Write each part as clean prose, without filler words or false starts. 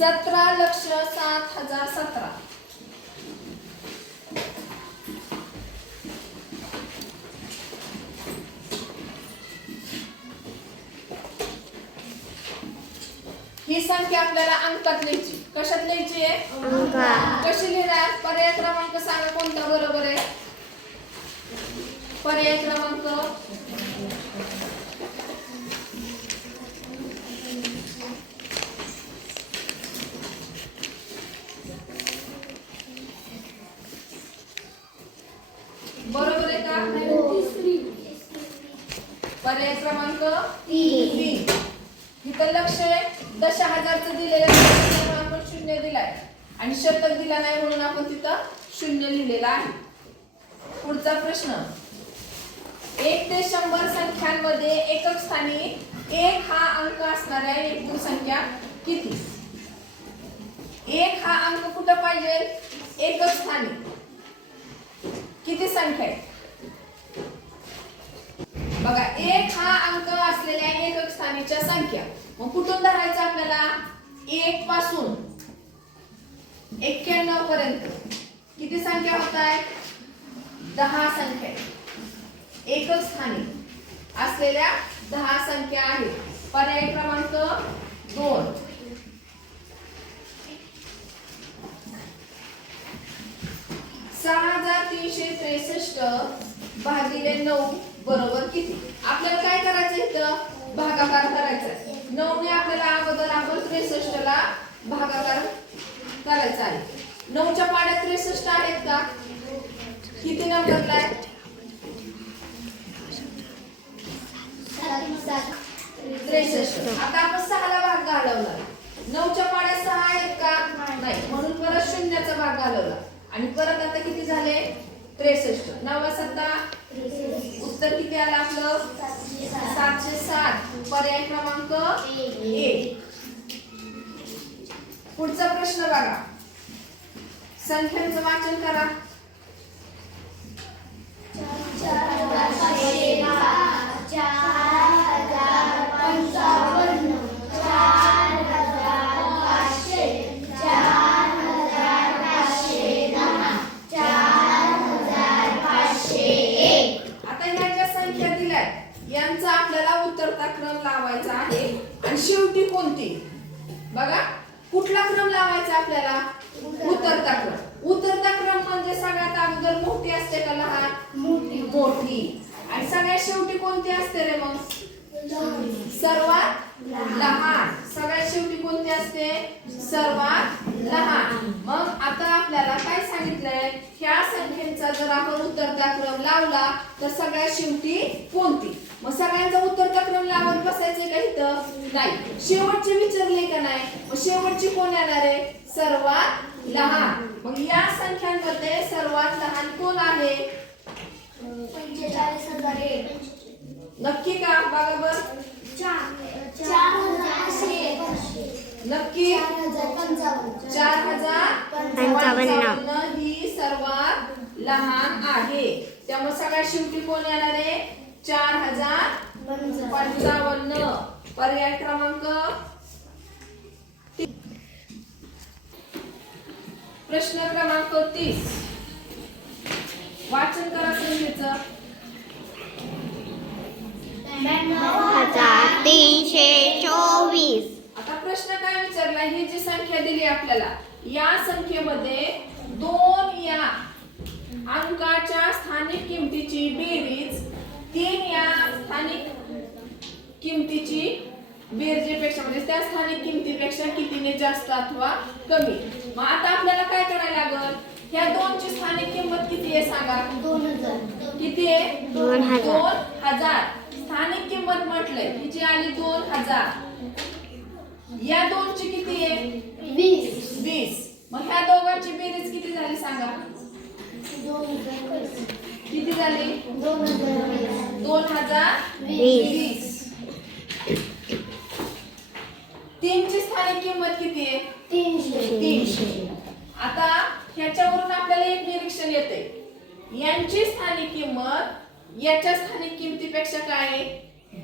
17,07,017. ही संख्या आपल्याला अंकात लिहायची. कशात लिहायची आहे? अंकात. कशी लिहिणार? पर्याय क्रमांक सांगा कोणता बरोबर आहे? पर्याय क्रमांक बरोबर आहे का? पर्याय क्रमांक 3. इथं लक्ष आहे दशहजारचं दिलेलं आहे, आपण 0 दिलाय आणि शतक दिला नाही म्हणून आपण तिथं 0 लिहिलेला आहे. पुढचा प्रश्न, 1 ते 100 संख्यांमध्ये एकक स्थानी 1 हा अंक असणाऱ्या एकूण संख्या किती? 1 हा अंक कुठं पाहिजे? एकक स्थानी किती संख्या आहे? बघा, 1 हा अंक असलेल्या एकक स्थानीच्या संख्या. मग कुठून धरायचं आपल्याला? 1 पासून 91 पर्यंत किती संख्या होत आहेत? 10 संख्या. एकक स्थानी असलेल्या 10 संख्या आहेत. पर्याय क्रमांक 2. 6,363 भागिले 9 बरोबर किती? आपल्याला काय करायचं इथं? भागाकार करायचा. 9 ने आपल्याला अगोदर आपण 63 ला भागाकार करायचा आहे. 9च्या पाड्यात 63 आहेत का? किती नंबरला आहे? 63. आता आपण 6 ला भाग घालवला. 9च्या पाड्यात 6 आहेत का? नाही, म्हणून परत 0चा भाग घालवला आणि परत आता किती झाले? 63. 9 7 उत्तर किती आलं आपलं? 707. पर्याय क्रमांक 1. पुढचा प्रश्न बघा, संख्यांचं वाचन करा. 4,510. आता ह्या ज्या संख्या दिल्यात यांचा आपल्याला उतरता क्रम लावायचा आहे. आणि शेवटी कोणती? बघा, कुठला क्रम लावायचा आपल्याला? उतरता क्रम. उतरता क्रम म्हणजे सगळ्यात अगोदर मोठी असते का लहान? मोठी. आणि सगळ्यात शेवटी कोणती असते रे मग? सर्वात लहान. सगळ्यात शेवटी कोणती असते? सर्वात लहान. मग आता आपल्याला काय सांगितलंय? ह्या संख्येचा जर आपण उतरता क्रम लावला तर सगळ्यात शेवटी कोणती? मग सगळ्यांचा उतरता क्रम लावत बसायचे का इथं? नाही, शेवटचे विचारले का नाही? मग शेवटची कोण येणार आहे? सर्वात लहान. मग या संख्यांमध्ये सर्वात लहान कोण आहे? 45,001. नक्की का? बघा बर. 4,500. नक्की? 4,055 ही सर्वात लहान आहे. त्यामुळे सगळ्यात शेवटी कोण येणार आहे? 4,055. पर्याय क्रमांक 3. प्रश्न क्रमांक 30. वाचन करा संख्येचं. 324. आता प्रश्न काय विचारला? ही जी संख्या दिली आपल्याला, या संख्येमध्ये 2 या अंकाच्या स्थानिक किमतीची बेरीज 3 या स्थानिक किमतीची बेरजेपेक्षा म्हणजे त्या स्थानिक किमतीपेक्षा कितीने जास्त अथवा कमी. मग आता आपल्याला काय करायला लागल? ह्या 2 ची स्थानिक किंमत किती आहे सांगा? 2,000. किती आहे? 2,000. 2,000. स्थानिक किंमत म्हटलंय हिची आली 2,000. या 2 ची किती आहे? 20. मग ह्या दोघांची बेरीज किती झाली सांगा? 2,000. किती झाली? 2,020. 3 ची स्थानिक किंमत किती आहे? 300. आता ह्याच्यावरून आपल्याला एक निरीक्षण येते, यांची स्थानिक किंमत याच्या स्थानिक किमतीपेक्षा काय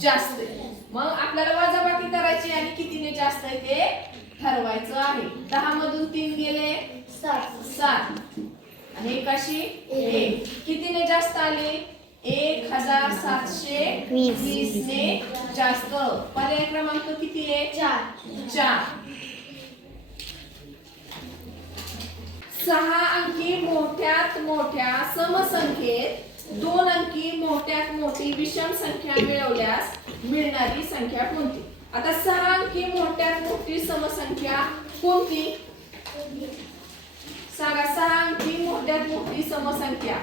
जास्त आहे. मग आपल्याला वजाबाकी करायची आणि कितीने जास्त आहे ते ठरवायचं आहे. 10 मधून 3 गेले 7 आणि एकाशी 1. कितीने जास्त आले? 1720 ने जास्त. पर्याय क्रमांक किती आहे? 4. 6 अंकी मोठ्यात मोठ्या समसंख्येत 2 अंकी मोठ्यात मोठी विषम संख्या मिळवल्यास मिळणारी संख्या कोणती? आता 6 अंकी मोठ्यात मोठी समसंख्या कोणती? सांगा. 6 अंकी मोठ्यात मोठी समसंख्या.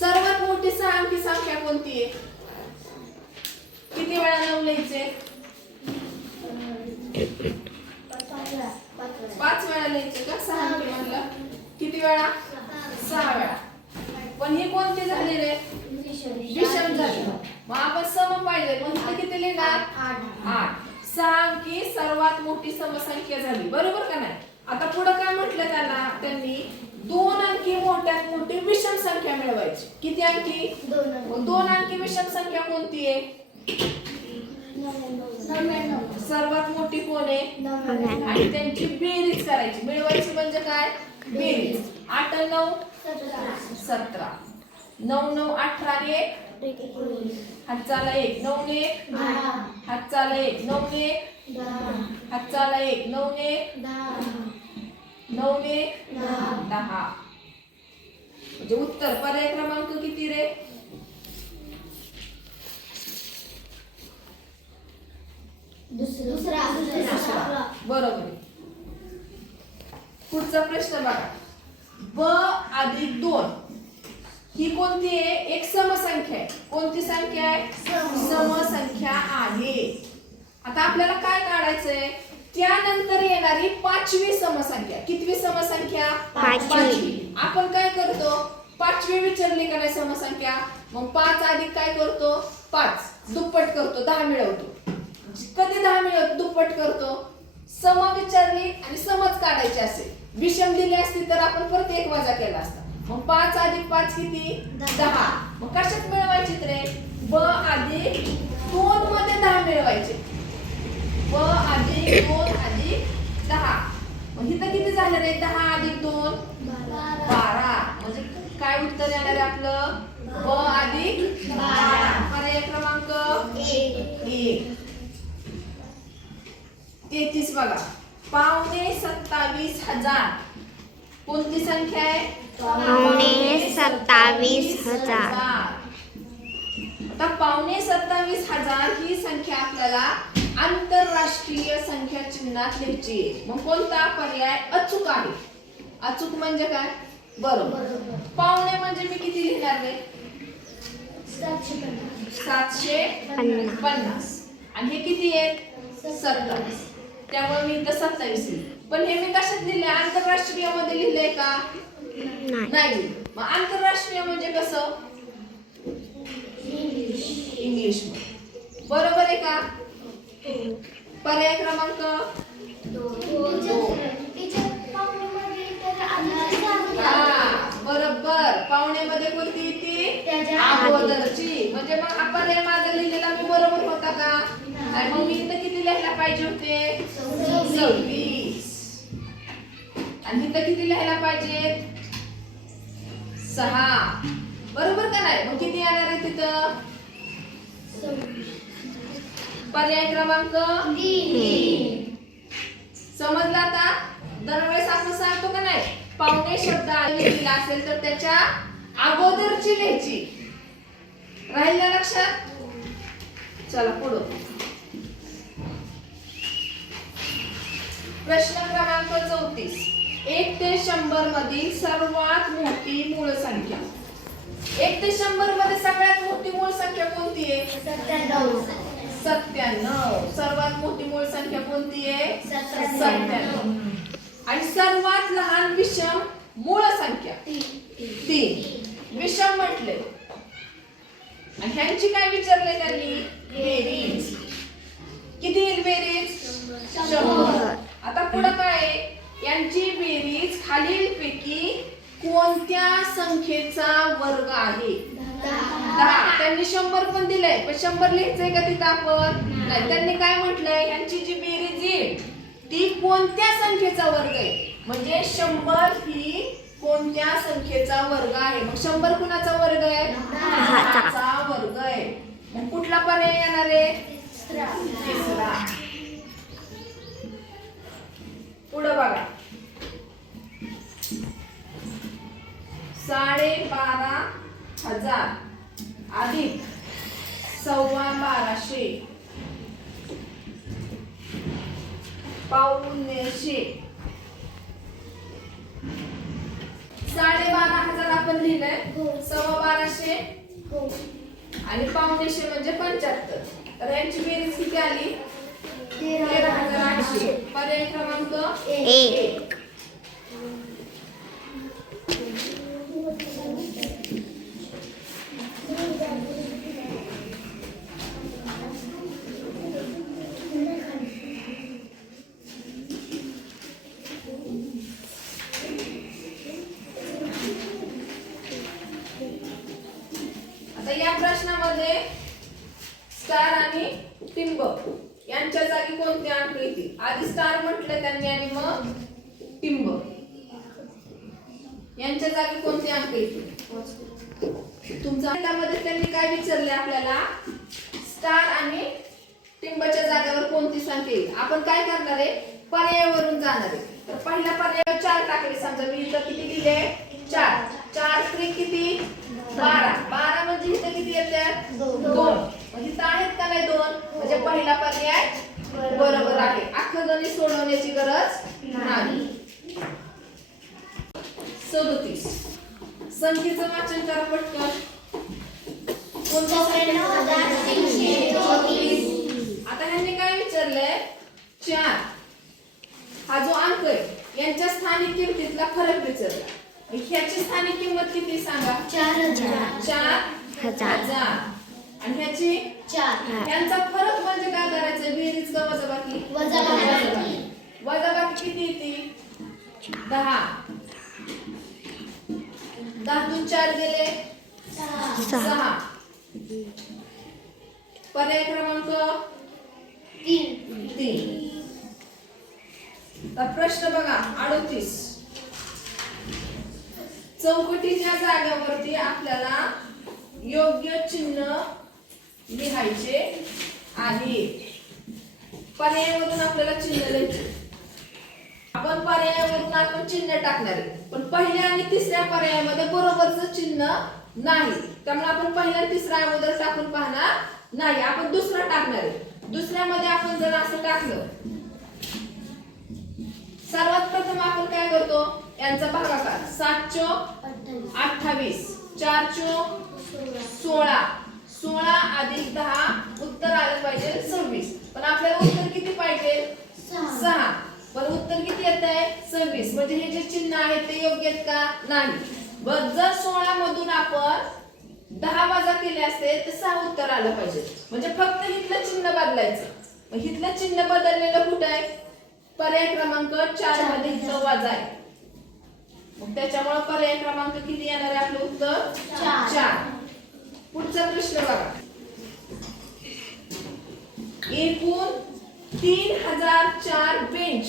सर्वात मोठी 6 अंकी संख्या कोणती आहे? किती वेळा 9 लिहायचे? 5 वेळा लिहायचे का? 6 अंकी म्हणलं किती वेळा? 6 वेळा. पण ही कोणती झाली रे? विषम झाली. मग आपण सम पाहिजे. मग इथे किती लिहिणार? 8. 6 अंकी सर्वात मोठी समसंख्या झाली. बरोबर का नाही? आता पुढे काय म्हटलं त्यांनी 2 अंकी मोठ्यात मोठी विषम संख्या मिळवायची. किती अंकी? 2 अंकी विषम संख्या कोणती आहे? सर्वात मोठी कोण आहे? आणि त्यांची बेरीज करायची. मिळवायची म्हणजे काय? बेरीज. 8 आणि 9 17. 9 9 18 ने हातचाला 1. 9 ने हातचाला 1. 9 ने हातचाला 1. 9 ने 9 ने 10. म्हणजे उत्तर पर्याय क्रमांक किती रे? दुसरा. बरोबर आहे. पुढचा प्रश्न बघा. ब अधिक 2 ही कोणती आहे? एक समसंख्या आहे. कोणती संख्या आहे? समसंख्या आहे. आता आपल्याला काय काढायचंय? त्यानंतर येणारी 5वी समसंख्या. कितवी समसंख्या? 5वी. आपण काय करतो? 5वी विचारली का नाही समसंख्या, मग 5 अधिक काय करतो? 5 दुप्पट करतो, 10 मिळवतो. कधी 10 मिळवतो? दुप्पट करतो. सम विचारली आणि समच काढायची असेल, विषम दिली असती तर आपण परत 1 वजा केला असता. मग 5 अधिक 5 किती? 10. मग कशात मिळवायची रे? ब अधिक 2 मध्ये 10 मिळवायचे. ब अधिक 2 अधिक 10. मग इथं किती झालं रे? 10 अधिक 2 12. म्हणजे काय उत्तर येणार आहे आपलं? ब अधिक 12. पर्याय क्रमांक 1. 33 बघा. 5,27,000 कोणती संख्या आहे? 5,27,000. आता 5,27,000 ही संख्या आपल्याला आंतरराष्ट्रीय संख्या चिन्हात लिहायची आहे. मग कोणता पर्याय अचूक आहे? अचूक म्हणजे काय? बरोबर. पावणे म्हणजे मी किती लिहिणार रे? 750. आणि हे किती आहेत? 27. त्यामुळे मी इथं 27 लिहिले. पण हे मी कशात लिहिले? आंतरराष्ट्रीय मध्ये लिहिलंय का? नाही. मग आंतरराष्ट्रीय म्हणजे कसं? इंग्लिश मध्ये. बरोबर आहे का? पर्याय क्रमांक 2. बरोबर. पावणेमध्ये कोणती येते? अगोदरची. म्हणजे मग आपण हे माझा लिहिलेला मी बरोबर होता का? आणि मग मी इथं किती लिहायला पाहिजे होते? 26. आणि इथं किती लिहायला पाहिजे? 6. बरोबर का नाही? मग किती येणार आहे तिथं? पर्याय क्रमांक 3. समजला आता? दरवेळेस आपण सांगतो का नाही, पावणे शब्द लिहिला असेल तर त्याच्या अगोदरची लिहायची. राहिलं लक्षात? चला पुढं. प्रश्न क्रमांक 34. 1 ते 100 मधील सर्वात मोठी मूळ संख्या. 1 ते 100 मध्ये सगळ्यात मोठी मूळ संख्या कोणती आहे? 97. सर्वात मोठी मूळ संख्या कोणती आहे? 97. आणि सर्वात लहान विषम मूळ संख्या 3. विषम म्हटले. आणि ह्यांची काय विचारले त्यांनी? बेरीज. किती येईल बेरीज? 100. आता पुढे काय आहे? यांची बेरीज खालीलपैकी कोणत्या संख्येचा वर्ग आहे? 10. त्यांनी 100 पण दिलंय, पण 100 लिहायचंय का तिथं आपण? नाही. त्यांनी काय म्हटलंय, यांची जी बेरीज येईल ती कोणत्या संख्येचा वर्ग आहे? म्हणजे 100 ही कोणत्या संख्येचा वर्ग आहे? मग 100 कुणाचा वर्ग आहे? 10चा वर्ग आहे. मग कुठला पर्याय येणार आहे? तिसरा. पुढे बघा, 12,500 अधिक 12,1500 पावणेशे. 12,500 आपण लिहिलंय, 12,1500 हो. आणि पावणेशे म्हणजे 75. तर यांची बेरीज किती आली? 13,800. पर्याय क्रमांक 1. आता या प्रश्नामध्ये स्टार आणि टिंब यांच्या जागी कोणते अंक येतील? आधी स्टार म्हटलं त्यांनी आणि मग टिंब यांच्या जागी कोणते अंक येतील? तुमच्या त्यामध्ये त्यांनी काय विचारले आपल्याला? स्टार आणि टिंबच्या जागेवर कोणती संख्या येईल? आपण काय करणार आहे? पर्यायावरून जाणार आहे. तर पहिला पर्याय 4 टाकले. समजा मी इथं किती दिले? 4. 4 त्रिक किती? 12. 12 म्हणजे इथं किती येतात? 2. म्हणजे इथं आहेत का नाही 2? म्हणजे पहिला पर्याय बरोबर आहे. अख्खं गणित सोडवण्याची गरज नाही. 37. संख्येचं वाचन करा पटकन. आता ह्यांनी काय विचारलंय? 4 हा जो अंक आहे यांच्या स्थानिक किमतीतला फरक विचारला. ह्याची स्थानिक किंमत किती सांगा? 4,000. आणि ह्याची 4. यांचा फरक म्हणजे काय करायचं? बेरीज का वजाबाकी? वजाबाकी किती येते? 10. 10 तून 4 गेले 6. पर्याय क्रमांक 3. तर प्रश्न बघा 38. चौकटीच्या जागेवरती आपल्याला योग्य चिन्ह लिहायचे आहे. पर्यायावरून आपल्याला चिन्ह लिहायचे. आपण पर्यायावरून आपण चिन्ह टाकणार आहे, पण पहिल्या आणि तिसऱ्या पर्यायामध्ये बरोबरच चिन्ह नाही. त्यामुळे आपण पहिला आणि तिसरा अगोदर टाकून पाहणार नाही. आपण दुसरा टाकणार आहे. दुसऱ्यामध्ये आपण जर असं टाकलं, सर्वात प्रथम आपण काय करतो? यांचा भागाकार. 7 चोक 28, 4 चोक 16, 16 अधिक 10 उत्तर आलं पाहिजे 26. पण आपल्याला उत्तर किती पाहिजे? 6. पण उत्तर किती येत आहे? 26. म्हणजे हे जे चिन्ह आहे ते योग्य आहेत का? नाही. बरं, जर 16 मधून आपण 10 वजा केले असते तर 6 उत्तर आलं पाहिजे. म्हणजे फक्त इथलं चिन्ह बदलायचं. मग इथलं चिन्ह बदललेलं कुठं आहे? पर्याय क्रमांक 4 मध्ये इथलं वजा आहे. मग त्याच्यामुळे पर्याय क्रमांक किती येणार आहे आपलं उत्तर? 4. पुढचा प्रश्न बघा. एकूण 3004 बेंच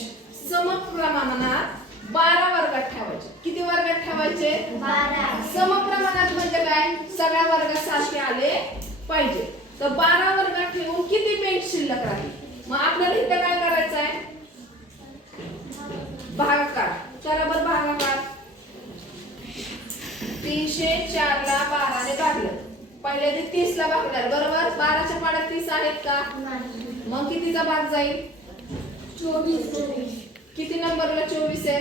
समप्रमाणात 12 वर्गात ठेवायचे. किती वर्गात ठेवायचे? 12. समप्रमाणात म्हणजे काय? सगळ्या वर्गात सारखे आले पाहिजे. तर 12 वर्गात ठेवून किती बेंच शिल्लक राहील? मग आपल्याला इथे काय करायचं आहे? भागाकार. करा बरं भागाकार. 304 ला 12 ने भागलं. पहिले ते 30 ला भागणार बरोबर. 12च्या पाड्यात 30 आहेत का? मग कितीचा भाग जाईल? 24. किती नंबरला 24 आहे?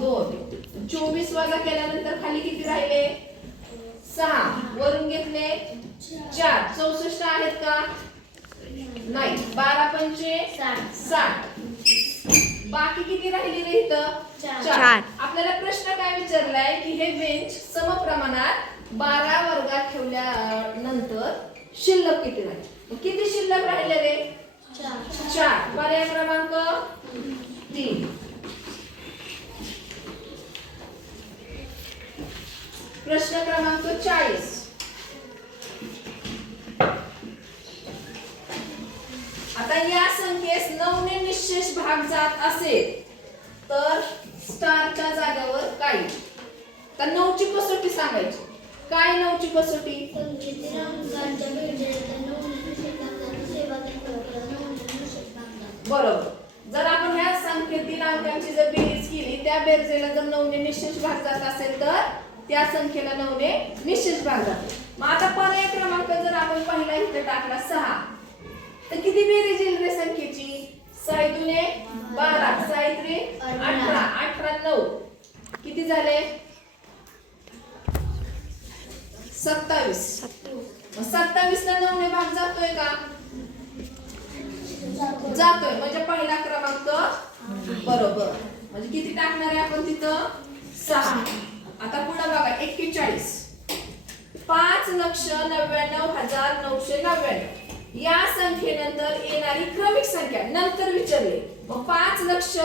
2. 24 वजा केल्यानंतर खाली किती राहिले? 6. वरून घेतले 4. 64 आहेत का? नाही. 12 पंचे 60. बाकी किती राहिली रे इथं? 4. आपल्याला प्रश्न काय विचारलाय की हे बेंच समप्रमाणात 12 वर्गात ठेवल्यानंतर शिल्लक किती राहील? किती शिल्लक राहिले रे? 4. पर्याय क्रमांक 3. प्रश्न क्रमांक 40. आता या संख्येस 9 ने निशेष भाग जात असेल तर स्टारच्या जागेवर काय? तर 9 ची कसोटी सांगायची. काय 9 ची कसोटी? संख्येतील अंकांच्या बेरजेला 9 ने निषेध भागात सेवाचा फरक 9 ने निषेध भागात. बरोबर. जर आपण ह्या संख्येतील अंकांची जर बेरीज केली त्या बेरजेला जर 9 ने निशेष भाग जात असेल तर त्या संख्येला 9 ने निशेष भाग जातो. मग आता पर्याय क्रमांक जर आपण पहिला इथे टाकला 6 तर किती बेरीज येईल रे संख्येची? 6 दुने 12, 6 त्रिक 18, 18 9 किती झाले? 27. मग 27 ला 9 ने भाग जातोय का? जातोय. म्हणजे पहिला क्रमांक बरोबर. म्हणजे किती टाकणार आहे आपण तिथं? 6. आता पुढे बघा 41. 5,99,999 या संख्येनंतर येणारी क्रमिक संख्या नंतर विचारले. मग 5 लक्ष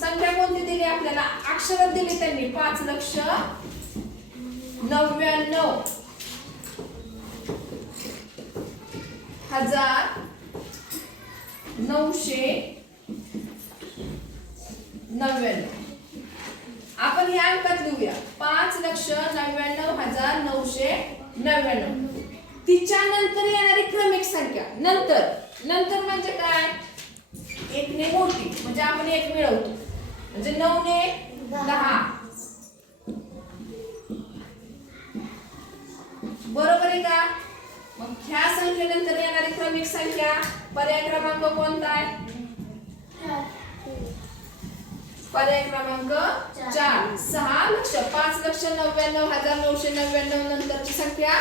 संख्या कोणती दिली आपल्याला? अक्षरात दिली त्यांनी. 5,99,999 आपण ह्या अंकात लिहूया. 5,99,999 तिच्या नंतर येणारी क्रमिक संख्या. नंतर म्हणजे काय? 1 ने मोठी म्हणजे आपण 1 मिळवतो. म्हणजे 9 ने 10 बरोबर आहे का? मग ह्या संख्येनंतर येणारी क्रमिक संख्या पर्याय क्रमांक कोणता आहे? पर्याय क्रमांक 4. 6 लक्ष 5,99,999 नंतरची संख्या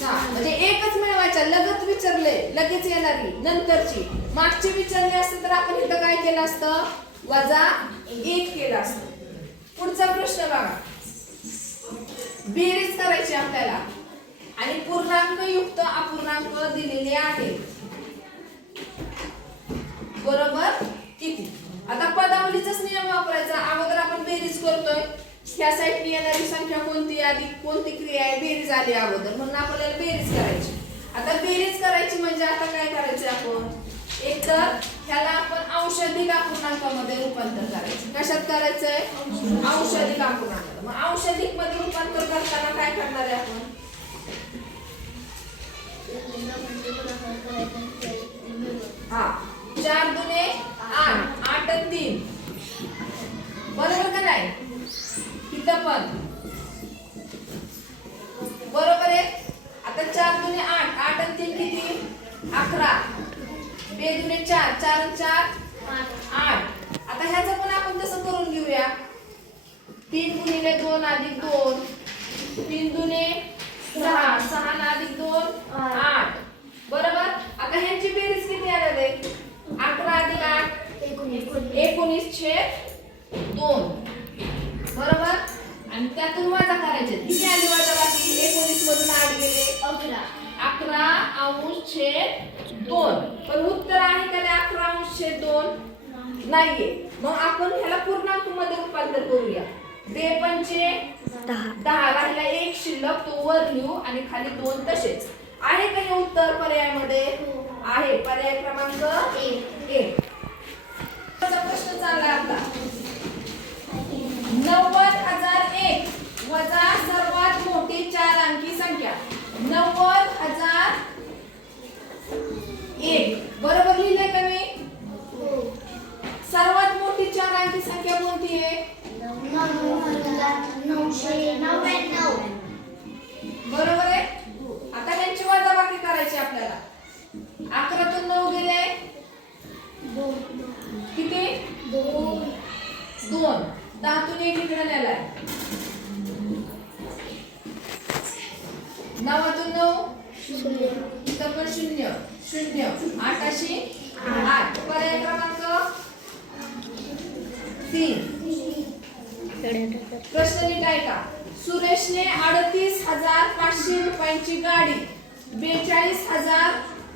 6. म्हणजे एकच मिळवायच्या. लगेच विचारले लगेच येणारी नंतरची. मागची विचारले असते तर आपण इथं काय केलं असतं? -1 केलं असतं. पुढचा प्रश्न बघा. बेरीज करायची आपल्याला आणि पूर्णांक युक्त अपूर्णांक दिलेले आहेत. बरोबर किती? आता पदावलीचाच नियम वापरायचा. अगोदर आपण बेरीज करतोय. ह्या साईडने येणारी संख्या कोणती अधिक कोणती क्रिया आहे? बेरीज आली अगोदर म्हणून आपल्याला बेरीज करायची. आता बेरीज करायची म्हणजे आता काय करायचं आपण? एक तर ह्याला आपण अंशाधिक अपूर्णांकामध्ये रूपांतर करायचं. कशात करायचंय? अंशाधिक अपूर्णांक. मग अंशाधिक मध्ये रूपांतर करताना काय करणार आहे आपण? 4 दुने 8, 8 आणि 3 बरोबर का नाही? इथं पण बरोबर आहे. आता 4 दुने 8, 8 आणि 3 किती? 11. 2 दुने 4, 4 आणि 4 8. आता ह्याचं पण आपण तसं करून घेऊया. 3 गुणिले 2 अधिक 2 3 दुने 6, 6 अधिक 2 8 बरोबर. आता ह्यांची बेरीज किती आलेली? 11 अधिक 8 19/2 बरोबर. आणि त्यातून वजा करायचे. किती आली वजाबाकी? 19 मधून 8 गेले 11/2. पण उत्तर आहे का नाही 11/2? नाहीये. मग आपण ह्याला पूर्णांक मध्ये रूपांतर करूया. 2 पंचे 10 राहिला 1 शिल्लक तो वर लिहू आणि खाली 2 तसेच. आहे का हे उत्तर पर्यायामध्ये? आहे. पर्याय क्रमांक 1. प्रश्न चालला आता. 90,001 वजा सर्वात मोठी 4 अंकी संख्या. 90,001 बरोबर लिहिलंय का मी? सर्वात मोठी 4 अंकी संख्या कोणती आहे? 999. बरोबर आहे. आता त्यांची वजाबाकी करायची आपल्याला. 11 तून 9 गेले किती? 2. 10 तून 1 इकडे नेलाय. 9 तून 9 इथं पण 0 0. 8 अशी 8. पर्याय क्रमांक 3. प्रश्न नीट ऐका. सुरेशने 38,500 रुपयांची गाडी 42,000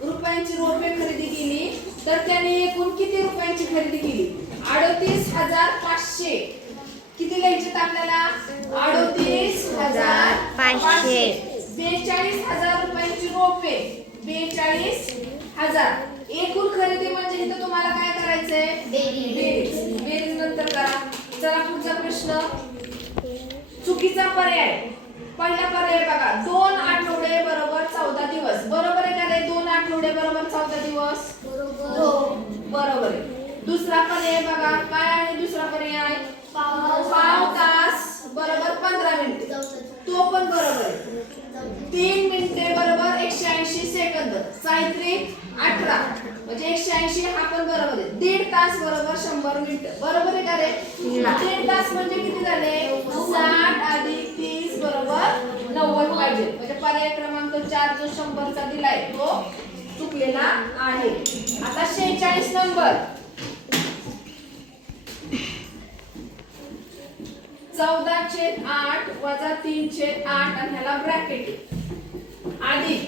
रुपयांची रोपे खरेदी केली तर त्याने एकूण किती रुपयांची खरेदी केली? 38,500 किती लिहायचे आपल्याला? 38,500 42,000 रुपयांची रोपे 42,000 एकूण खरेदी म्हणजे इथं तुम्हाला काय करायचंय बेरीज बेरीज नंतर करा. चला पुढचा प्रश्न. चुकीचा पर्याय. पहिला पर्याय बघा 2 आठवडे बरोबर 14 दिवस. बरोबर आहे का रे? 2 आठवडे बरोबर 14 दिवस बरोबर आहे. दुसरा पर्याय बघा काय आहे? दुसरा पर्याय पाव तास बरोबर 15 मिनिटे. तो पण बरोबर आहे. 3 मिनिटे बरोबर 180 सेकंद. साहित्रिक 18 म्हणजे 180 हा पण बरोबर आहे. 1.5 तास बरोबर 100 मिनिटं. बरोबर आहे का रे? 1.5 तास म्हणजे किती झाले? 60 अधिक 30 बरोबर 90 पाहिजे. म्हणजे पर्याय क्रमांक 4 जो 100 चा दिलाय तो चुकलेला आहे. आता 46 नंबर. 14/8 वजा 3/8 आणि ह्याला ब्रॅकेट अधिक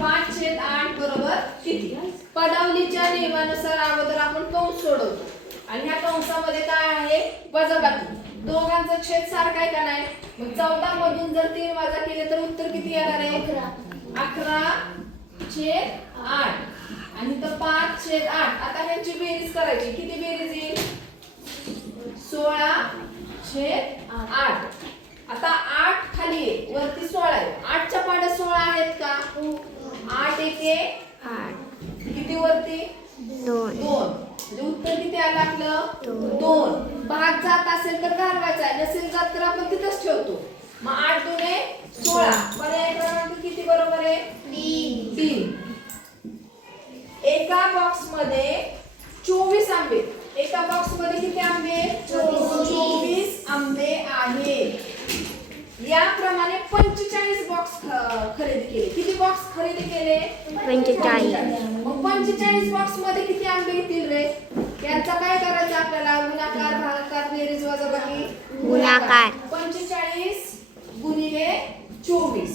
5/8 बरोबर किती? पदावलीच्या नियमानुसार अगोदर आपण कंस सोडवतो आणि ह्या कंसामध्ये काय आहे? वजाबाकी. दोघांचा छेद सारखा आहे का नाही? मग 14 मधून जर 3 वजा केले तर उत्तर किती येणार आहे? 11/8 आणि तर 5/8. आता ह्यांची बेरीज करायची. किती बेरीज येईल? 16/8. आता 8 खाली आहे वरती 16 आहे. 8च्या पाड्या 16 आहेत का? 8 एके 8. किती वरती? 2. म्हणजे उत्तर किती आलं आपलं? 2. भाग जात असेल तर घालवायचा आहे, नसेल जात तर आपण तिथंच ठेवतो. मग 8 दुने 16. पर्याय क्रमांक किती बरोबर आहे? 3. एका बॉक्स मध्ये 24 आंबे. एका बॉक्स मध्ये किती आंबे? 24 आंबे आहेत. याप्रमाणे 45 बॉक्स खरेदी केले. किती बॉक्स खरेदी केले? 45. मग 45 बॉक्स मध्ये किती आंबे येतील रे? यांचा काय करायचं आपल्याला? गुणाकार भागाकार बेरीज वजाबाकी गुणाकार. 45 गुणिले 24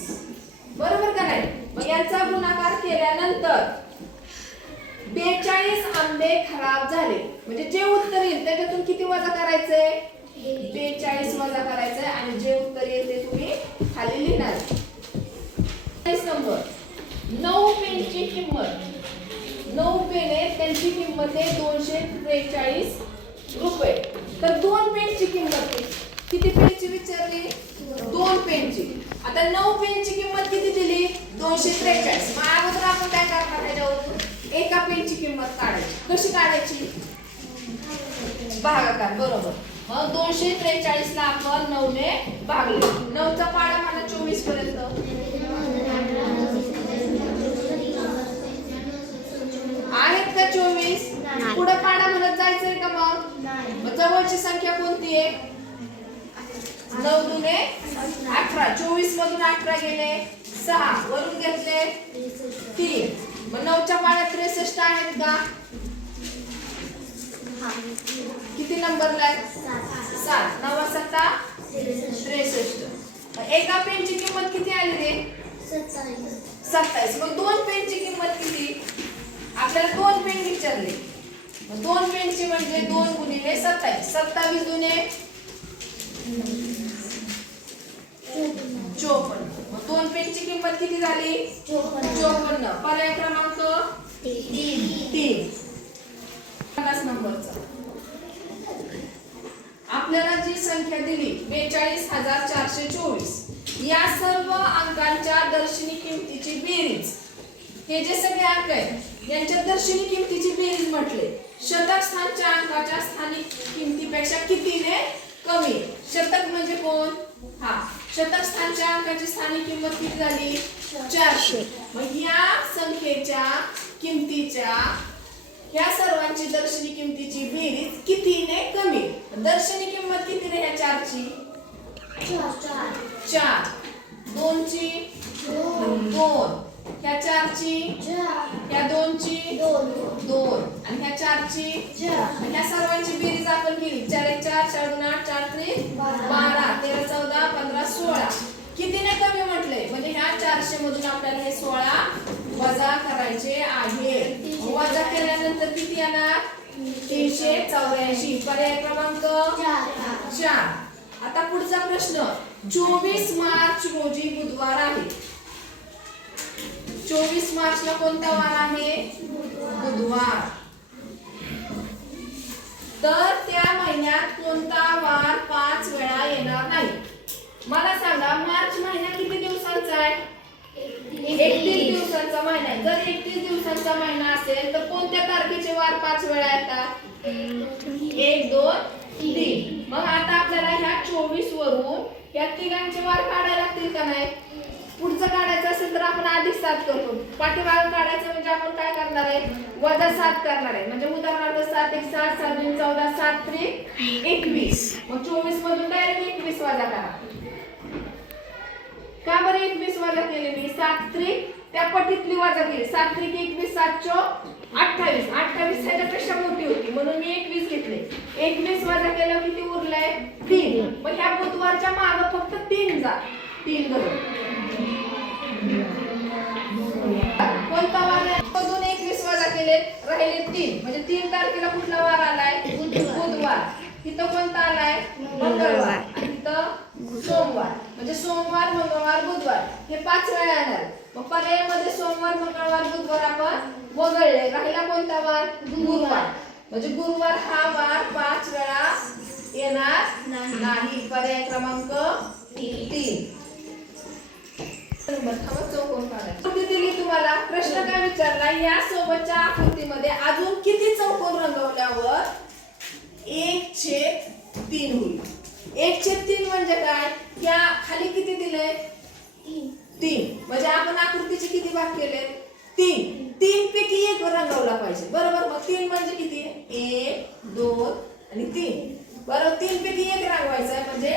बरोबर का नाही? मग यांचा गुणाकार केल्यानंतर 42 आंबे खराब झाले. म्हणजे जे उत्तर येईल त्याच्यातून किती वजा करायचंय? 42 वजा करायचंय आणि जे उत्तर येईल ते तुम्ही खाली लिहिणार. 40 नंबर. 9 पेनची किंमत. 9 पेन आहेत त्यांची किंमत आहे 243 रुपये. तर 2 पेनची किंमत किती? पेनची विचारली 2 पेनची. आता 9 पेनची किंमत किती दिली? 243. मग अगोदर आपण काय करणार त्याच्यावर? एका पेनची किंमत काढायची. कशी काढायची? भागाकार बरोबर. मग 243 ला आपण 9 ने भागले. 9 चा पाडा मला 24 पर्यंत. आहेत का 24? पुढे पाडा म्हणत जायचंय का? मग जवळची संख्या कोणती आहे? 9 दुने 18. 24 मधून 18 गेले 6 वरून घेतले 3. मग 9च्या पाड्यात 63 आहेत का? किती नंबरला आहे? 7. 9 7 63. एका पेनची किंमत किती आली रे? 27. मग 2 पेनची किंमत किती? आपल्याला 2 पेन विचारले. मग 2 पेनची म्हणजे 2 गुणिले 27. 27 दुने 54. मग 2 पेनची किंमत किती झाली? 54. पर्याय क्रमांक 3. 50 नंबरचा. आपल्याला जी संख्या दिली 42,424 या सर्व अंकांच्या दर्शनी किमतीची बेरीज. हे जे सगळे अंक आहेत यांच्या दर्शनी किमतीची बेरीज म्हटले. शतक स्थानच्या अंकाच्या स्थानिक किमतीपेक्षा कितीने कमी? शतक म्हणजे कोण? शतक स्थानच्या अंकाची स्थानिक किंमत किती झाली? 400. मग या संख्येच्या किमतीच्या या सर्वांची दर्शनी किमतीची बेरीज कितीने कमी? दर्शनी किंमत किती रे ह्या 4ची? 4. 2ची 2. ह्या 4ची ह्या 2ची 2 आणि ह्या 4ची. ह्या सर्वांची बेरीज आपण केली. 4 1 4 4 2 8 4 3 12 13 14 15 16. कितीने कमी म्हटले? म्हणजे ह्या 400 मधून आपल्याला हे 16 वजा करायचे आहे. वजा केल्यानंतर किती येणार? 384. पर्याय क्रमांक 4. आता पुढचा प्रश्न. 24 मार्च रोजी बुधवार आहे. 24 मार्चला कोणता वार आहे? बुधवार. तर त्या महिन्यात कोणता वार 5 वेळा येणार नाही? मला सांगा, मार्च महिना किती दिवसांचा आहे? 31 दिवसांचा महिना आहे. जर 31 दिवसांचा महिना असेल तर कोणत्या तारखेचे वार 5 वेळा येतात? 1, 2, 3. मग आता आपल्याला ह्या 24 वरून या तिघांचे वार काढायला लागतील का नाही? पुढचं काढायचं असेल तर आपण अधिक 7 करतो. पाठीमागं काढायचं म्हणजे आपण काय करणार आहे? वजा 7 करणार आहे. म्हणजे उदाहरणार्थ 7 1 7 7 2 14 7 3 21. मग 24 मधून डायरेक्ट 21 वजा करा. का बरं 21 वजा केले मी? 7 3 त्या पटीतली वजा केली. 7 3 21 7 4 28. 28 ह्याच्यापेक्षा मोठी होती म्हणून मी 21 घेतले. 21 वजा केलं किती उरलंय? 3. मग ह्या बुधवारच्या मागं फक्त 3 जा. 3 धरून कोणता वार आहे? मधून 21 वजा केले, राहिले 3. म्हणजे 3 तारखेला कुठला वार आलाय? बुधवार. इथं कोणता आलाय? मंगळवार. आणि इथं सोमवार. म्हणजे सोमवार मंगळवार बुधवार हे 5 वेळा येणार. मग पर्यायामध्ये सोमवार मंगळवार बुधवार आपण वगळले. राहिला कोणता वार? गुरुवार. म्हणजे गुरुवार हा वार 5 वेळा येणार नाही. पर्याय क्रमांक 3. चौकोन काढायचा. दिली तुम्हाला. प्रश्न काय विचारला? या सोबतच्या आकृतीमध्ये अजून किती चौकोन रंगवल्यावर 1/3 होईल? 1/3 म्हणजे काय? या खाली किती दिले? 3. म्हणजे आपण आकृतीचे किती भाग केले? 3. 3 पैकी 1 रंगवला पाहिजे. बरोबर. मग 3 म्हणजे किती? 1 2 आणि 3. बरोबर. 3 पैकी 1 रंगवायचा आहे. म्हणजे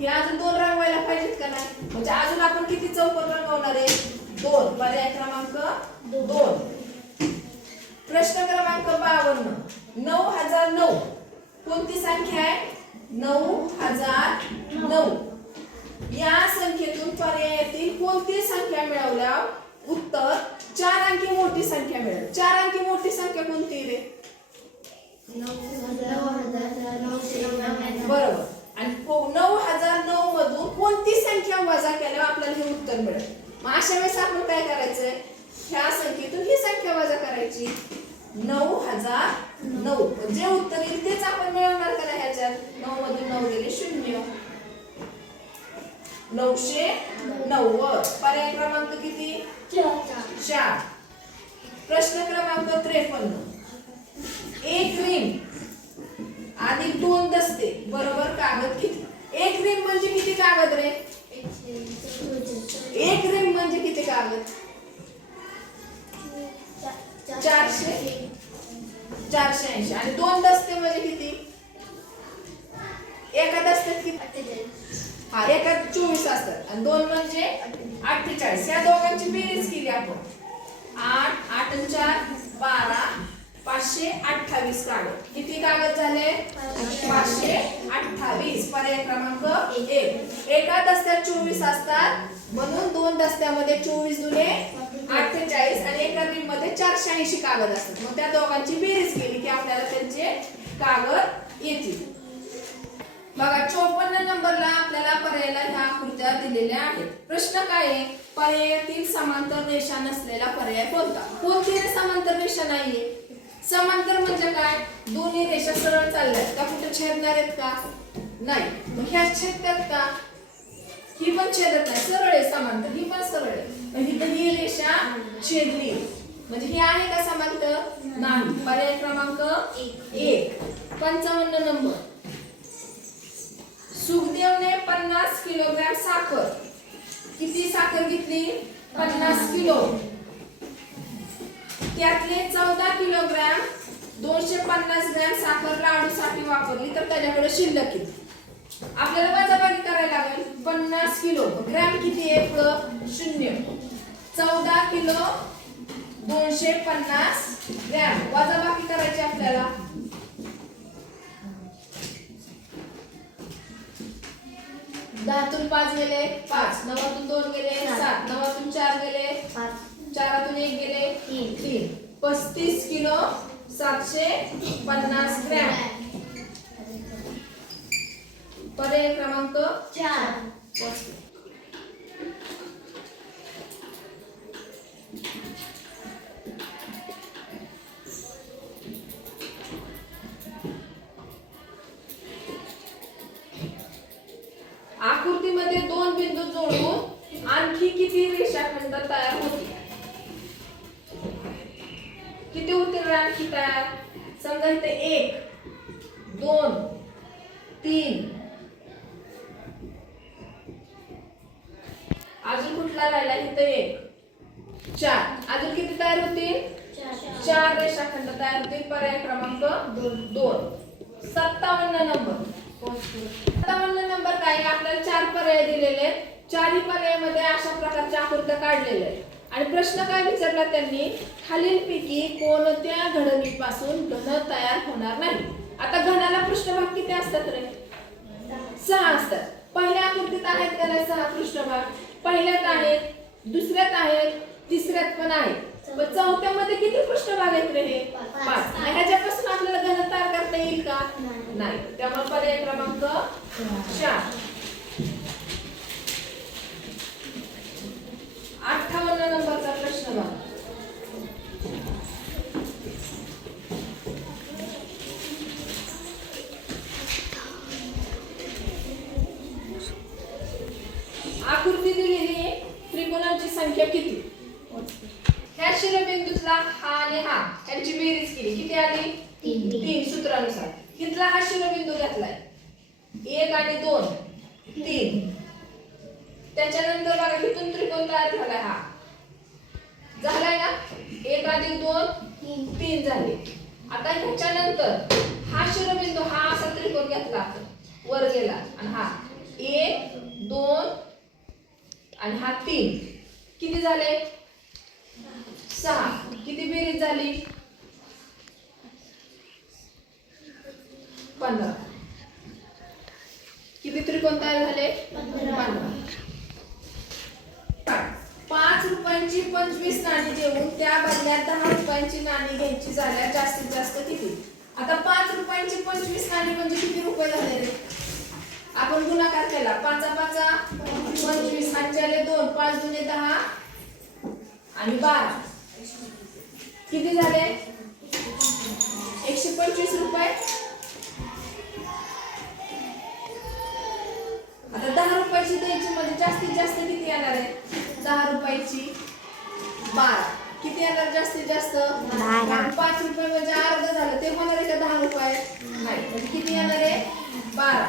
हे अजून 2 रंगवायला पाहिजेत का नाही? म्हणजे अजून आपण किती चौकोन रंगवणार आहे? 2. पर्याय क्रमांक 2. प्रश्न क्रमांक 52. 9009 कोणती संख्या आहे? 9009. या संख्येतून पर्यायातील कोणती संख्या मिळवल्यावर उत्तर 4 अंकी मोठी संख्या मिळेल? 4 अंकी मोठी संख्या कोणती रे? 9,999. बरोबर. आणि 9009 मधून कोणती संख्या वजा केल्यावर आपल्याला हे उत्तर मिळेल? मग अशा वेळेस आपण काय करायचंय? ह्या संख्येतून ही संख्या वजा करायची. 9009. जे उत्तर येईल तेच आपण मिळवणार का नाही? ह्याच्यात 9 मधून 9 गेले 0. 990. पर्याय क्रमांक किती? 4. प्रश्न क्रमांक 53. 1 रिम आणि 2 दस्ते बरोबर कागद किती? 1 रिम म्हणजे किती कागद रे? 1 रिम म्हणजे किती कागद? 480. आणि 2 दस्ते म्हणजे किती? एका दस्त्यात किती? 48. हा, एका 24 असतात आणि 2 म्हणजे 48. या दोघांची बेरीज केली आपण. 8 8 आणि 4 12 528 कागद. किती कागद झाले? 528. पर्याय क्रमांक 1. एका दस्त्यात 24 असतात म्हणून 2 दस्त्यामध्ये 24 दुने 48 आणि एका रिम मध्ये 480 कागद असतात. मग त्या दोघांची बेरीज केली की आपल्याला त्यांचे कागद येतील. बघा 54 नंबरला आपल्याला पर्यायाला ह्या आकृत्या दिलेल्या आहेत. प्रश्न काय आहे? पर्यायातील समांतर रेषा नसलेला पर्याय कोणता? कोणती समांतर रेषा नाहीये? समांतर म्हणजे काय? दोन्ही रेषा सरळ चालल्यात का? कुठे छेदणार आहेत का? नाही. मग ह्या छेदतात का? ही पण छेदत नाही. सरळ आहे समांतर. ही पण सरळ आहे. मग इथं ही रेषा छेदली म्हणजे ही आहे का समांतर? नाही. पर्याय क्रमांक 1. 55 नंबर. सुखदेवने 50 किलोग्रॅम साखर. किती साखर घेतली? 50 किलो. त्यातले 14 किलोग्रॅम 250 ग्रॅम साखर लाडूसाठी वापरली तर त्याच्याकडे शिल्लक किती? आपल्याला वजाबाकी करायला लागेल. 50 किलो ग्रॅम किती आहे? पुढं 0. 14 किलो 250 ग्रॅम वजाबाकी करायची आपल्याला. 10तून 5 गेले 5, 9तून 2 गेले 7, 9तून 4 गेले 5, 4तून 1 गेले 3. 35 किलो 750 ग्रॅम. पर्याय क्रमांक 4. करूया आणखी तयार. समजा इथे 1 2 3 अजून कुठला राहिला इथे 1 4 अजून किती तयार होतील 4 रेषाखंड तयार होतील. पर्याय क्रमांक 2. 57 नंबर. 57 नंबर काय आपल्याला 4 पर्याय दिलेले आहेत. चारही पर्यायामध्ये अशा प्रकारच्या आकृत्या काढलेल्या आहेत आणि प्रश्न काय विचारला त्यांनी खालीलपैकी कोणत्या घडणीपासून घन तयार होणार नाही. आता घनाला पृष्ठभाग किती असतात रे 6 असतात. पहिल्या आकृतीत आहेत त्याला 6 पृष्ठभाग. पहिल्यात आहेत, दुसऱ्यात आहेत, तिसऱ्यात पण आहेत. पण चौथ्यामध्ये किती पृष्ठभाग आहेत रे हे 5. ह्याच्यापासून आपल्याला घन तयार करता येईल का नाही. त्यामुळे पर्याय क्रमांक 4. 58 नंबरचा प्रश्न बघा. आकृती दिलेली त्रिकोणांची संख्या किती. ह्या शिरोबिंदूतला हा आणि हा यांची बेरीज केली किती आली 3 सूत्रानुसार. इथला हा शिरोबिंदू घेतलाय 1 आणि 2 3. त्याच्यानंतर बघा इथून त्रिकोण तयार झालाय हा झालाय ना 1 अधिक 2 3 झाले. आता ह्याच्यानंतर हा शिरोबिंदू हा असा त्रिकोण घेतला आपण वर गेला आणि हा 1 2 आणि हा 3 किती झाले 6. किती बेरीज झाली 15. किती त्रिकोण तयार झाले 15. 5 रुपयांची 25 नाणी देऊन त्या बदल्यात 10 रुपयांची नाणी घ्यायची झाल्यास जास्तीत जास्त किती. आता 5 रुपयांची 25 नाणी म्हणजे किती रुपये झाले रे. आपण गुणाकार केला 5 5 25 हातचे 2 5 दुने 10 आणि 12 किती झाले 125 रुपये. आता 10 रुपयाची द्यायची म्हणजे जास्तीत जास्त किती येणार आहे 10 रुपयाची 12 किती येणार जास्तीत जास्त 5 रुपये म्हणजे अर्ध झालं ते होणार आहे का 10 रुपये नाही म्हणजे किती येणार आहे 12.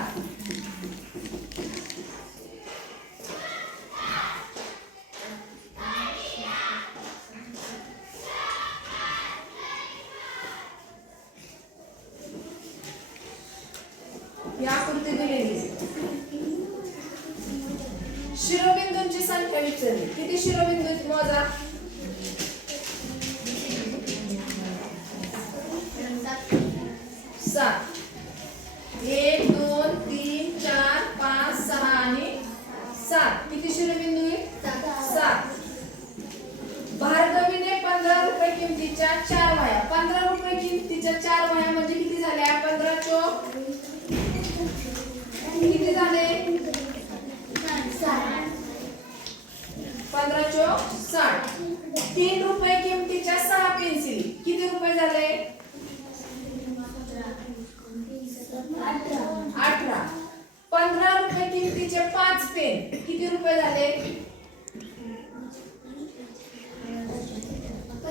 या आकृती दिलेली शिरोबिंदूंची संख्या विचारली किती शिरोबिंदू मोजा 7. 1 2 3 4 5 6 आणि 7 किती शिरोबिंदू आहेत 7. भार्गवीने 15 रुपये किमतीच्या 4 वह्या 15 रुपये किमतीच्या 4 वह्या म्हणजे किती झाल्या 15 चोक किती झाले 15 चोक 60. 3 रुपये किमतीच्या 6 पेन्सिली किती रुपये झाले 18. 15 रुपये किमतीचे 5 पेन किती रुपये झाले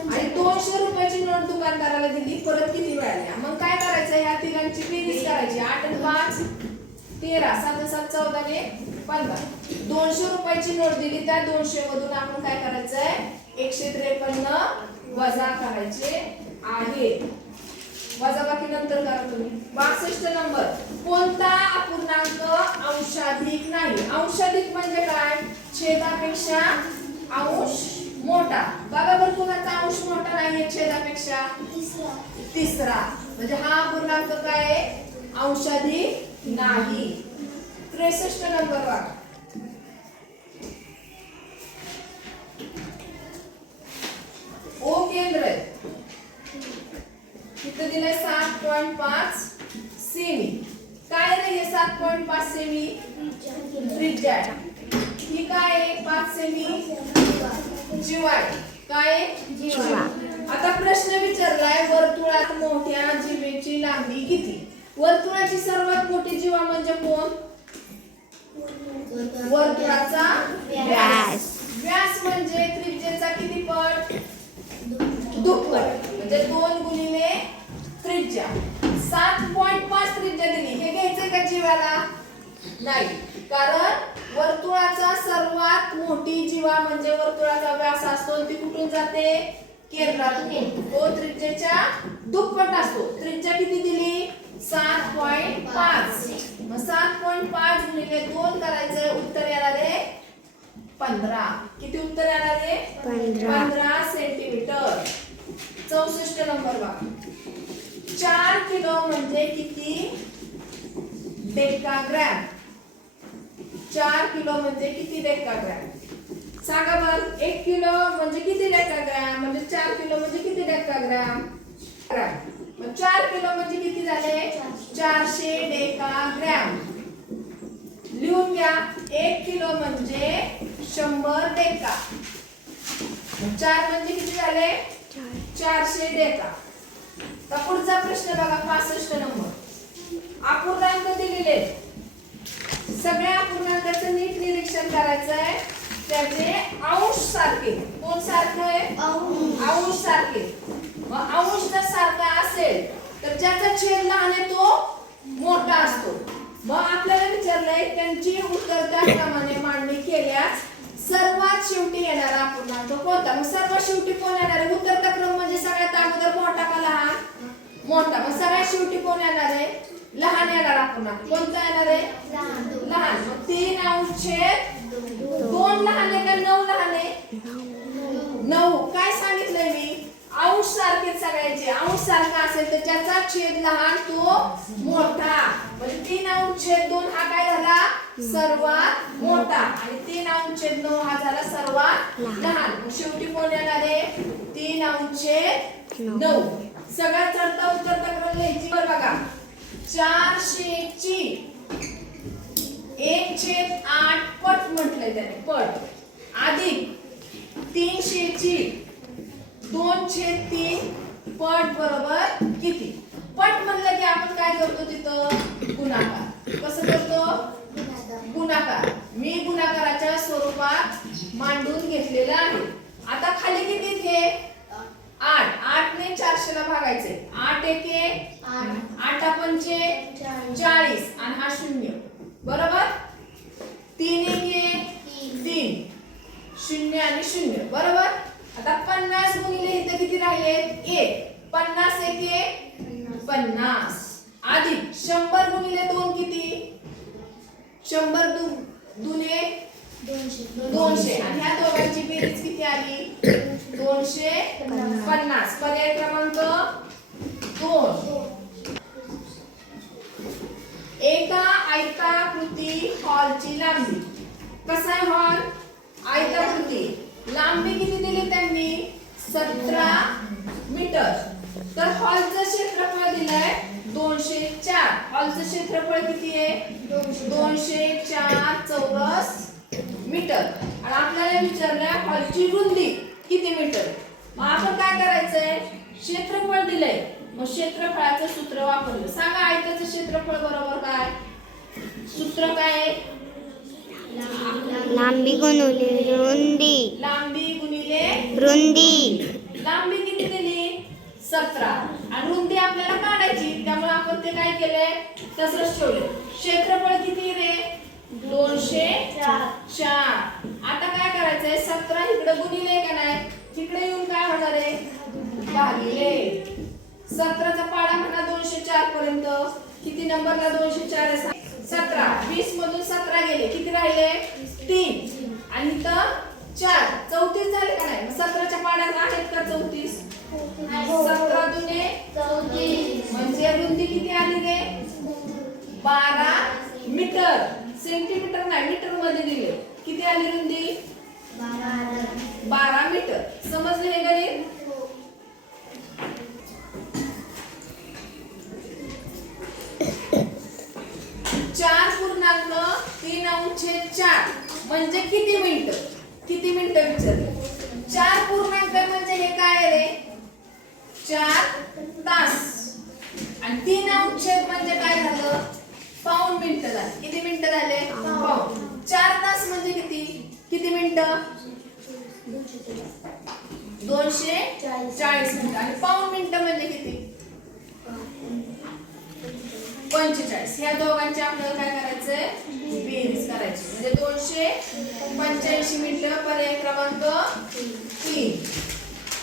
आणि 200 रुपयाची नोट दुकानदाराला दिली परत किती मिळाल्या. मग काय करायचं ह्या तिघांची बेरीज करायची 8 आणि 5 13 7 7 14 ने 15. 200 रुपयाची नोट दिली त्या 200 मधून आपण काय करायचंय 153 वजा करायचे आहे. वजाबाकी नंतर करा तुम्ही. 62 नंबर कोणता अपूर्णांक अंशाधिक नाही. अंशाधिक म्हणजे काय छेदापेक्षा अंश मोठा. बघा बरं कोणाचा अंश मोठा नाहीये छेदापेक्षा तिसरा म्हणजे हा अपूर्णांक काय आहे अंशाधिक नाही. 63 नंबर बघा ओ केंद्र आहे इथं दिलंय 7.5 सेमी. काय रे हे 7.5 सेमी त्रिज्या ही काय आहे 5 सेमी जीवा काय जीवा. आता प्रश्न विचारलाय वर्तुळात मोठ्या जीवेची लांबी किती. वर्तुळाची सर्वात मोठी जीवा म्हणजे कोण वर्तुळाचा व्यास. व्यास म्हणजे त्रिज्येचा किती पट दुप्पट म्हणजे 2 गुणिले नाही, कारण वर्तुळाचा सर्वात मोठी जीवा म्हणजे वर्तुळाचा व्यास असतो ती कुठून जाते? केंद्रातून. तो त्रिज्येच्या दुप्पट असतो. त्रिज्या किती दिली? 7.5. मग 7.5 गुणिले 2 करायचंय, उत्तर येणार आहे 15. किती उत्तर येणार आहे? 15 सेंटीमीटर. 64 नंबर बघा. 4 किलो म्हणजे किती डेकाग्रॅम? 4 किलो म्हणजे किती डेकाग्रॅम? सांगा बरं. 1 किलो म्हणजे किती डेकाग्रॅम? म्हणजे 4 किलो म्हणजे किती डेकाग्रॅम? मग 4 किलो म्हणजे किती झाले? 400 डेकाग्रॅम. लिहून घ्या. 1 किलो म्हणजे 100 डेका. 4 म्हणजे किती झाले? 400 डेका. तर पुढचा प्रश्न बघा. 65 नंबर. अपूर्णांक दिलेले. सगळ्या अपूर्णांकाचं नीट निरीक्षण करायचं आहे. त्याचे अंश सारखे. कोण सारखे आहे? अंश सारखे. मग अंश जर सारखा असेल तर ज्याचा छेद लहान आहे तो मोठा असतो. मग आपल्याला विचारलंय त्यांची उत्तर त्याप्रमाणे मांडणी केल्यास सर्वात शेवटी येणारा अपूर्णांक कोणता? मग सर्वात शेवटी कोण येणार आहे? उतरता क्रम म्हणजे सगळ्यात अगोदर मोठा का लहान? मोठा. मग सगळ्यात शेवटी कोण येणार आहे? लहान येणार अपूर्णांक. कोणता येणार आहे? लहान. मग 3 अंश छेद 2 लहान आहे का 9 लहान आहे? 9. काय सांगितलंय मी? अंश सारखे सगळ्याचे. अंश सारखा असेल तर ज्याचा छेद लहान तो मोठा. म्हणजे 3 अंश छेद 2 हा काय झाला? सर्वात मोठा. आणि 3 अंश छेद 9 हा झाला सर्वात लहान. मग शेवटी कोण येणार आहे? 3 अंश छेद 9. सगळ्यात चढता उतरता क्रम लिहायची. बघा. 400 ची 1/8 पट म्हटलंय त्याने. पट. अधिक 300 ची 2/3 पट बरोबर किती? पट म्हणलं की आपण काय करतो तिथं? गुणाकार. कसं करतो? गुणाकार. मी गुणाकाराच्या स्वरूपात मांडून घेतलेलं आहे. आता खाली किती हे? 8. 8 ने 400 ला भागायचे. 8 एके 8 पंचे 40 आणि हा 0 बरोबर. 3 एके 3 0 आणि 0 बरोबर. आता 50 गुणिले इथे किती राहिले? 1. 50 एके 50 अधिक 100 गुणिले 2 किती? 100 दुने 200 आणि ह्या दोघांची बेरीज किती आली? 250. पर्याय क्रमांक 2. एका आयताकृती हॉलची लांबी. कसा आहे हॉल? आयताकृती. लांबी किती दिली त्यांनी? 17 मीटर. तर हॉलचं क्षेत्रफळ दिलंय 204. हॉलचं क्षेत्रफळ किती आहे? 204 चौरस मीटर. आणि आपल्याला विचारलंय हॉलची रुंदी किती मीटर. मग आपण काय करायचंय? क्षेत्रफळ दिलंय. मग क्षेत्रफळाचं सूत्र वापरलं. सांगा आयताचं क्षेत्रफळ बरोबर काय? सूत्र काय आहे? लांबी गुणिले रुंदी. लांबी गुणिले रुंदी. लांबी किती दिली? 17. आणि रुंदी आपल्याला काढायची. त्यामुळे आपण ते काय केलंय? तसंच ठेवलं. क्षेत्रफळ किती रे? 204. आता काय करायचंय? 17 इकडे गुणिले का नाही? तिकडे येऊन काय होणार आहे? भागिले. 17चा पाडा म्हणा 204 पर्यंत. किती नंबरला 204 आहे? 17. 20 मधून 17 गेले. किती राहिले? 3. आणि इथं 4. 34 झाले का नाही? 17च्या पाड्यात आहेत का 34? 17 दुने 34. म्हणजे रुंदी किती आली रे? 12 मीटर. सेंटीमीटर नाही, मीटर मध्ये दिले. किती आली रुंदी? 12 मीटर. समजलं हे गणित? चार पूर्णांक 3 अंश 4 म्हणजे किती मिनिट? किती मिनिट विचारले? 4 पूर्णांक म्हणजे हे काय रे? 4 तास. आणि 3 अंश म्हणजे काय झालं? पाऊण मिनिट झाले. किती मिनिट झाले? पाऊण. 4 तास म्हणजे किती? किती मिनिट? 240 मिनिट. आणि पाऊण मिनिट म्हणजे किती? 45. ह्या दोघांची आपल्याला काय करायचंय बेरीज करायची म्हणजे 285 मिनिटं. पर्याय क्रमांक 3.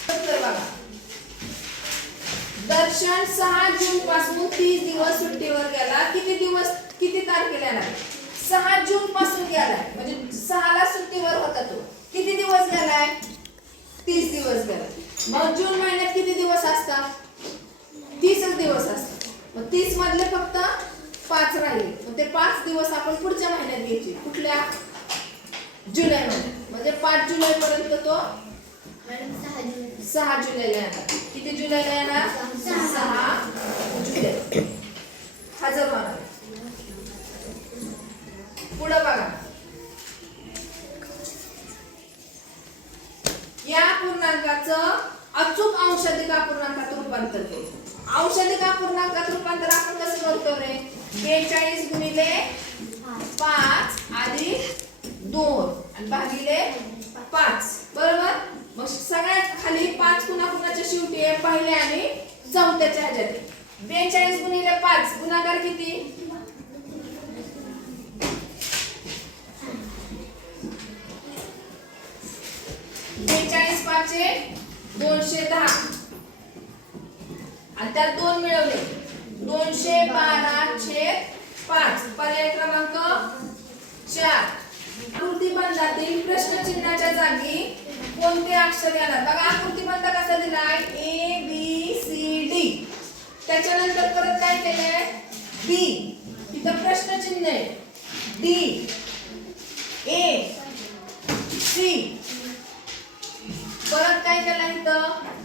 तर बघा दर्शन 6 जून पासून 30 दिवस सुट्टीवर गेला. किती तारखेला गेला? 6 जून पासून गेलाय म्हणजे 6 ला सुट्टीवर होता तो. किती दिवस गेलाय? 30 दिवस गेलाय. मग जून महिन्यात किती दिवस असतात? 30च दिवस असतात. मग 30 मधले फक्त 5 राहिले. मग ते 5 दिवस आपण पुढच्या महिन्यात घ्यायचे. कुठल्या? जुलै महिन्यात. म्हणजे 5 जुलै पर्यंत तो 6 जुलैला येणार. किती जुलैला येणार? 6 जुलै हजर होणार. पुढे बघा या पूर्णांकाचं अचूक अंशाधिक अपूर्णांकात रूपांतर केले. अंशाधिक अपूर्णांकात रूपांतर आपण कसं करतो रे? 42 गुणिले 5 अधिक 2 आणि भागिले 5 बरोबर. मग सगळ्यात खाली 5 कुणाकुणाच्या शेवटी आहे? पहिल्या आणि चौथ्याच्या ह्याच्यात. 42 गुणिले 5 गुणाकार किती? 42 पाचे 210 आणि त्यात 2 मिळवले 212/5. पर्याय क्रमांक 4. आकृतिबंधातील प्रश्नचिन्हाच्या जागी कोणते अक्षर येणार? बघा आकृतिबंध कसा दिलाय? A B C D. त्याच्यानंतर परत काय केलंय? B. इथं प्रश्नचिन्ह आहे. D A C. परत काय केलं इथं?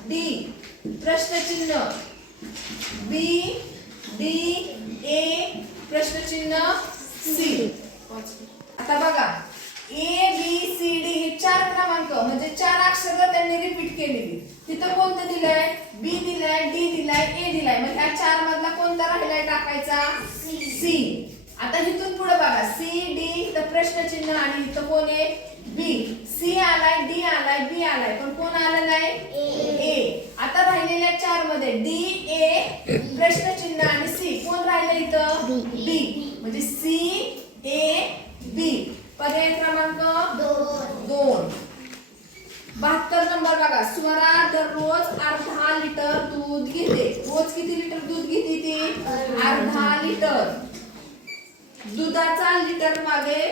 D प्रश्नचिन्ह B D A प्रश्नचिन्ह C. आता बघा A B C D हे 4 क्रमांक म्हणजे 4 अक्षर त्यांनी रिपीट केलेली. तिथं कोणतं दिलंय? B दिलाय, D दिलाय, A दिलाय. मग ह्या 4 मधला कोणता राहिलाय टाकायचा? C. आता इथून पुढे बघा C D इथं प्रश्नचिन्ह आणि इथं कोण आहे? B. C आलाय, D आलाय, B आलाय, पण कोण आलं नाही? A. आता राहिलेल्या 4 मध्ये D A प्रश्नचिन्ह आणि C कोण राहिलं इथं? B. म्हणजे C A B. पर्याय क्रमांक 2. 72 नंबर बघा. स्वरा दररोज अर्धा लिटर दूध घेते. रोज किती लिटर दूध घेते ती? अर्धा लिटर. दुधाचा लिटर मागे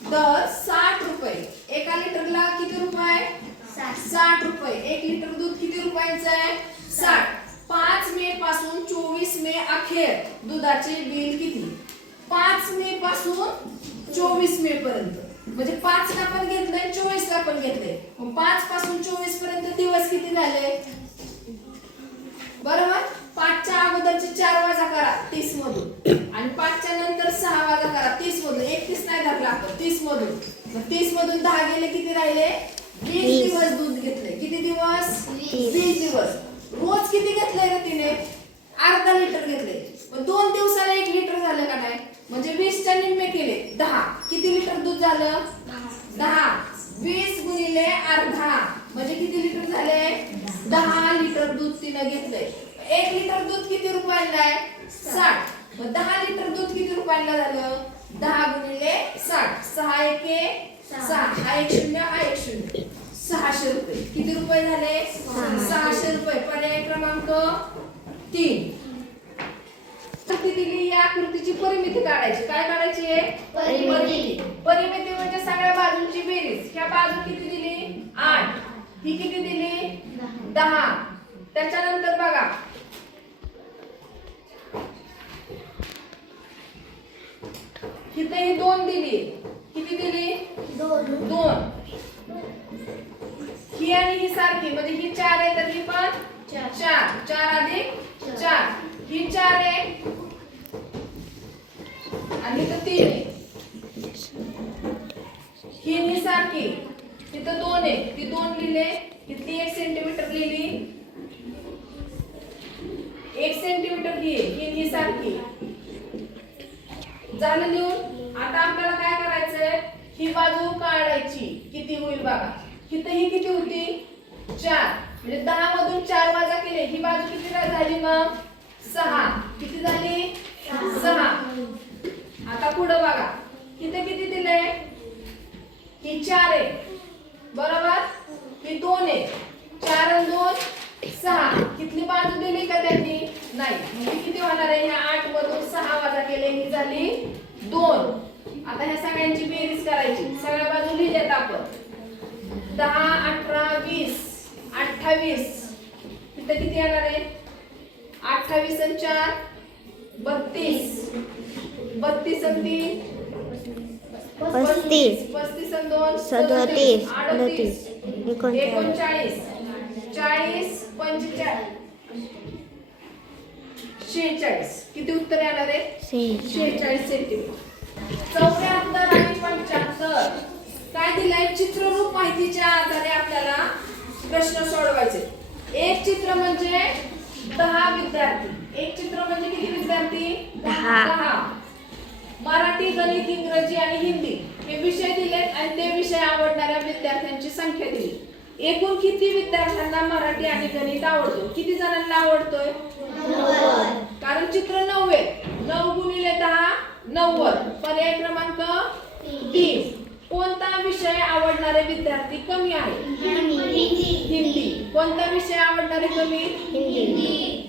दर 60 रुपये. एका लिटरला किती रुपये? 60 रुपये. 1 लिटर दूध किती रुपयांचं आहे? 60. 5 मे पासून 24 मे अखेर दुधाचे बिल किती? 5 मे पासून 24 मे पर्यंत म्हणजे 5 ला पण घेतलंय 24 ला पण घेतलंय. मग 5 पासून 24 पर्यंत दिवस किती झाले? बरोबर. 5 च्या अगोदरचे 4 वजा करा 30 मधून आणि 5 च्या नंतर 6 वजा करा 30 मधून. 31 नाही धरला आपण 30 मधून. मग 30 मधून 10 गेले किती राहिले? 20 दिवस दूध घेतले. किती दिवस? 20 दिवस. रोज किती घेतलंय रे तिने? अर्धा लिटर घेतले. मग 2 दिवसाला 1 लिटर झालं का नाही? म्हणजे 20 च्या निम्मे केले 10. किती लिटर दूध झालं? 10. 20 गुणिले अर्धा म्हणजे किती लिटर झाले? 10 लिटर दूध तिने घेतलंय. 1 लिटर दूध किती रुपयाला आहे? 60. मग 10 लिटर दूध किती रुपयाला झालं? 10 गुणिले 60. 6 एके 6. हा 1 शून्य हा 1 शून्य. 600 रुपये. किती रुपये झाले? 600 रुपये. पर्याय क्रमांक 3. किती दिली? या आकृतीची परिमिती काढायची. काय काढायची आहे? परिमिती. परिमिती म्हणजे सगळ्या बाजूंची बेरीज. ह्या बाजू किती दिली? 8. ही किती दिली? 10. त्याच्यानंतर बघा इथे ही 2 दिली. किती दिली? 2. ही आणि ही सारखी म्हणजे ही 4 आहे तर ही पण 4. 4 अधिक 4. ही 4 आहे आणि इथं 3 आहे. ही सारखी तिथं 2 आहे. ती 2 लिहिले. इथली 1 सेंटीमीटर लिहिली. 1 सेंटीमीटर ही आहे. ही सारखी झालं लिहून. आता आपल्याला काय करायचंय? ही बाजू काढायची. किती होईल बघा. इथं ही किती होती? 4. म्हणजे 10 मधून 4 वजा केले. ही बाजू किती झाली मग? 6. किती झाली? 6. आता पुढे बघा किती किती दिले ही 4 आहे बरोबर ही 2 आहे 4 आणि 2 6 कितली बाजू दिली का त्यांनी नाही म्हणजे किती होणार आहे ह्या 8 मधून 6 वजा केले ही झाली 2. आता ह्या सगळ्यांची बेरीज करायची सगळ्या बाजू लिहिल्यात आपण 10 18 20 28 इथं किती येणार आहे 28 आणि 4 32 32 आणि 3 35 35 आणि 2 37 38 39 39 40 45 46 किती उत्तर येणार आहे 46 सेंटीमीटर 74 आणि 75 काय दिलंय चित्ररूप माहितीच्या आधारे आपल्याला प्रश्न सोडवायचे. एक चित्र म्हणजे 10 विद्यार्थी एक चित्र म्हणजे किती विद्यार्थी 10 मराठी गणित इंग्रजी आणि हिंदी हे विषय दिलेत आणि ते विषय आवडणाऱ्या विद्यार्थ्यांची संख्या दिली. एकूण किती विद्यार्थ्यांना मराठी आणि गणित आवडतो किती जणांना आवडतोय 90. कारण चित्र 9 आहे 9 गुणिले 10 90 पर्याय क्रमांक 3. कोणता विषय आवडणारे विद्यार्थी कमी आहे हिंदी. हिंदी. कोणता विषय आवडणारे कमी हिंदी.